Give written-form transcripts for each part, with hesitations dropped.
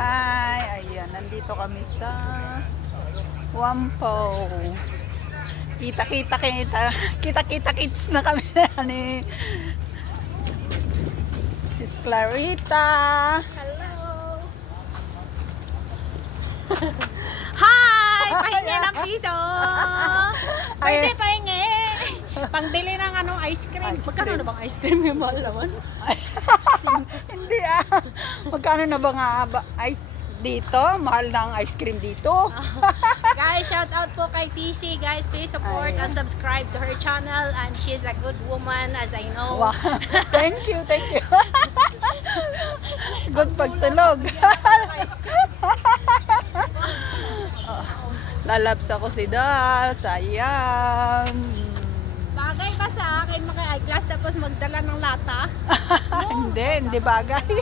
Hi! Ayan, nandito kami sa Wampo. Kita-kita kits na kami ni Sis Clarita. Hello! Hi! Pahingi ng piso! Pwede Ay. pahingi! Pangbili ng ice cream. Ice Magkano cream. na bang ice cream yung mahal naman? Hindi Magkano na ba nga ba? Ay, dito? Mahal na ang ice cream dito. Guys, shout out po kay TC. Guys, please support Ayan. and subscribe to her channel. And she's a good woman as I know. Wow. Thank you. Good pagtulog. Lalabs ako si Dal. Sayang. Bagay ba sa akin maki-eyeglass tapos magdala ng lata? Hindi bagay.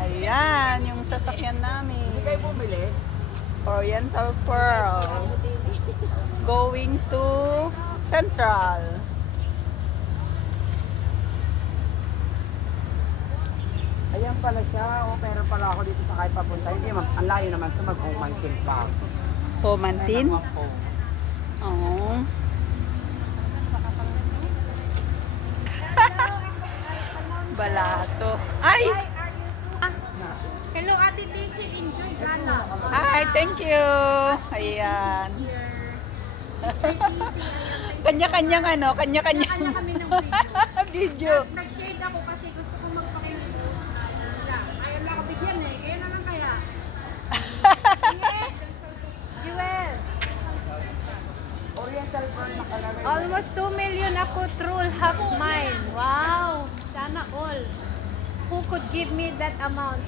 Ayan, yung sasakyan namin. Hindi kayo bumili? Oriental Pearl. Going to Central. Ayan pala siya. O, pero pala ako dito sa kahit papunta. Hindi, ang layo naman sa mag-umantin pa. Pumantin? Oo. Balato. Ay! Hello, Ate TC. Enjoy gala. Hi, thank you. Ayan. Sister TC. Kanya-kanyang Kanya kami ng video. video. Nag-shade ako kasi gusto ko magpakilos. Ayaw lang ako bigyan eh. Kaya naman kaya. Jewel. Oriental Pearl nakalagay. Almost 2 million ako through half mine. Wow. Sana all. Who could give me that amount?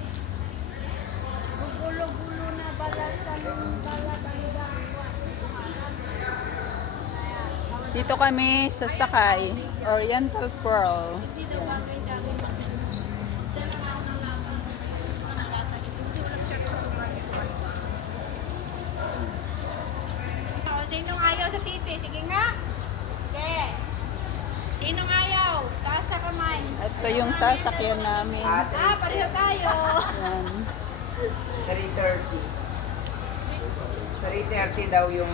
Gugulo-gulo na balasan baladang. Dito kami sa Sakay. Oriental Pearl. Hindi daw bagay sa akin. Sinong ayaw sa titi? Sige nga. Okay. Sinong ayaw? Taas sa kamay. Ito yung sasakyan namin. Pareho tayo. Ayan. 3:30. 3:30 daw yung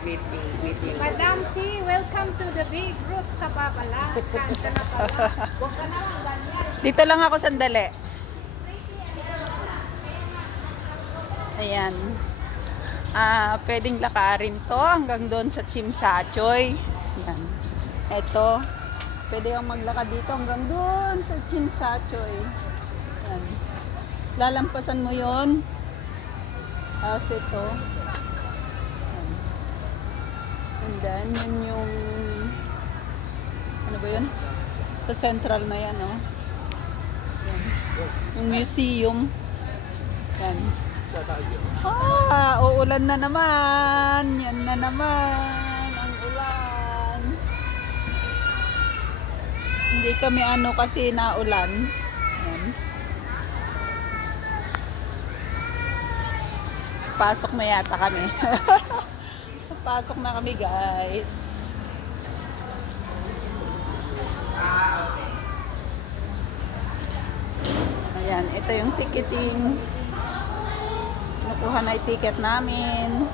meeting. Madam C, welcome to the big group ka pa pala. Kanta na pala. Huwag ka na lang ganyan. Dito lang ako sandali. Ayan. Pwedeng lakarin to hanggang doon sa Chimsachoy. Ayan. Ito. Pwede kang maglakad dito hanggang doon sa Chimsachoy. Ayan. Lalampasan mo yon. Tapos ito. Ayan. And then, yun yung ano ba yun? Sa central na yan, oh. Ayan. Yung museum. Yan. Uulan na naman. Yan na naman. Ang ulan. Hindi kami kasi naulan. Yan. Pasok na yata kami. Pasok na kami, guys. Ayan, ito yung ticketing. Nakuha na yung ticket namin.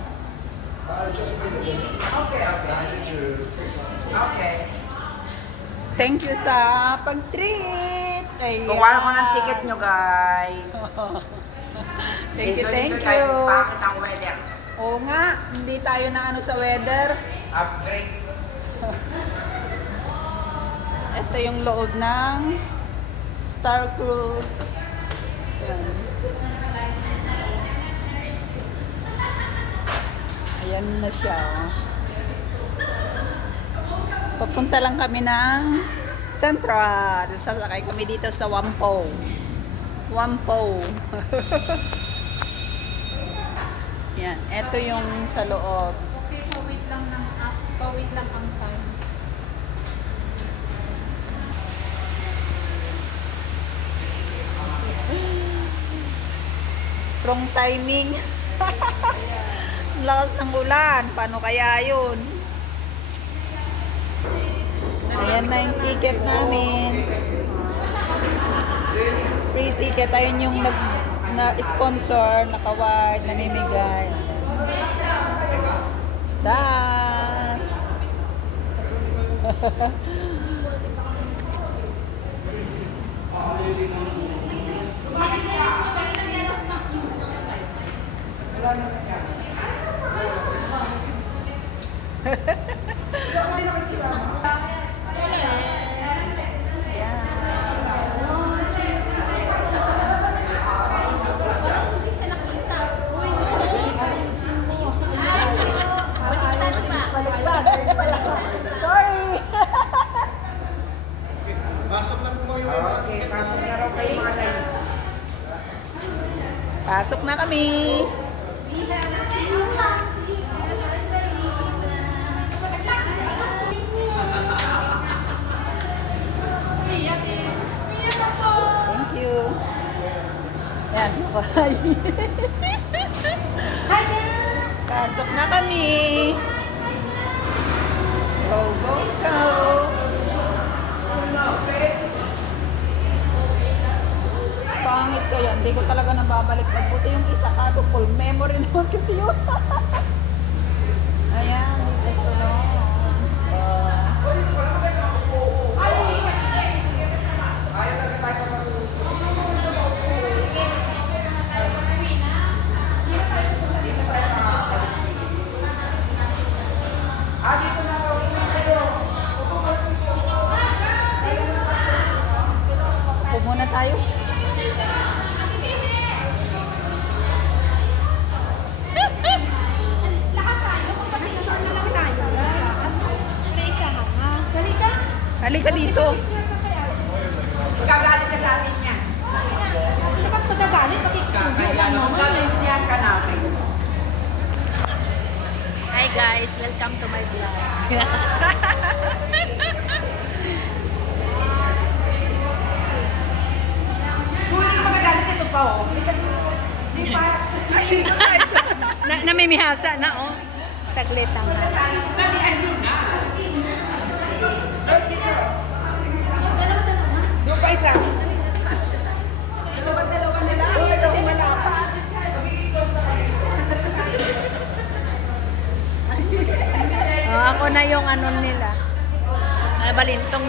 Okay. Thank you sa pag-treat. Ayan. Kuha ko ng ticket nyo, guys. Thank you. Bakit ang weather? Oo nga, hindi tayo na sa weather. Upgrade. Ito yung loob ng Star Cruise. Ayan. Ayan na siya. Oh. Papunta lang kami ng Central. Sasakay kami dito sa Wampo. Yan, ito yung sa loob. Okay, pawit lang ang time. Wrong timing. Ang lakas ng ulan. Paano kaya yun? Ayan na yung ticket namin. Free ticket. Ayun yung na sponsor, naka-white, namimigay. Dan! Sorry! Okay, pasok na raw kayo mga tayo. Pasok na kami. Thank you. Yan, bye. Pasok na kami. Go, go, go. Pangit ko yan. Hindi ko talaga nababalik. Buti yung isa kaso full memory naman kasi yun. Ayan, dito ko lang. Upo muna tayo. Halika dito. Gagalit ka sa atin niya. Kapag magagalit, pakikisuyo Kaya lang naman naman eh. yan ka natin. Hi guys, welcome to my vlog. Kung hindi ka magagalit, ito pa oh. Di pa. Namimihasa na oh. Saglit lang. Dalian nyo na. Doon pa isa. Dalawa na lang. Kasi malapa. Oh, ako na yung ano nila. Nabalintong.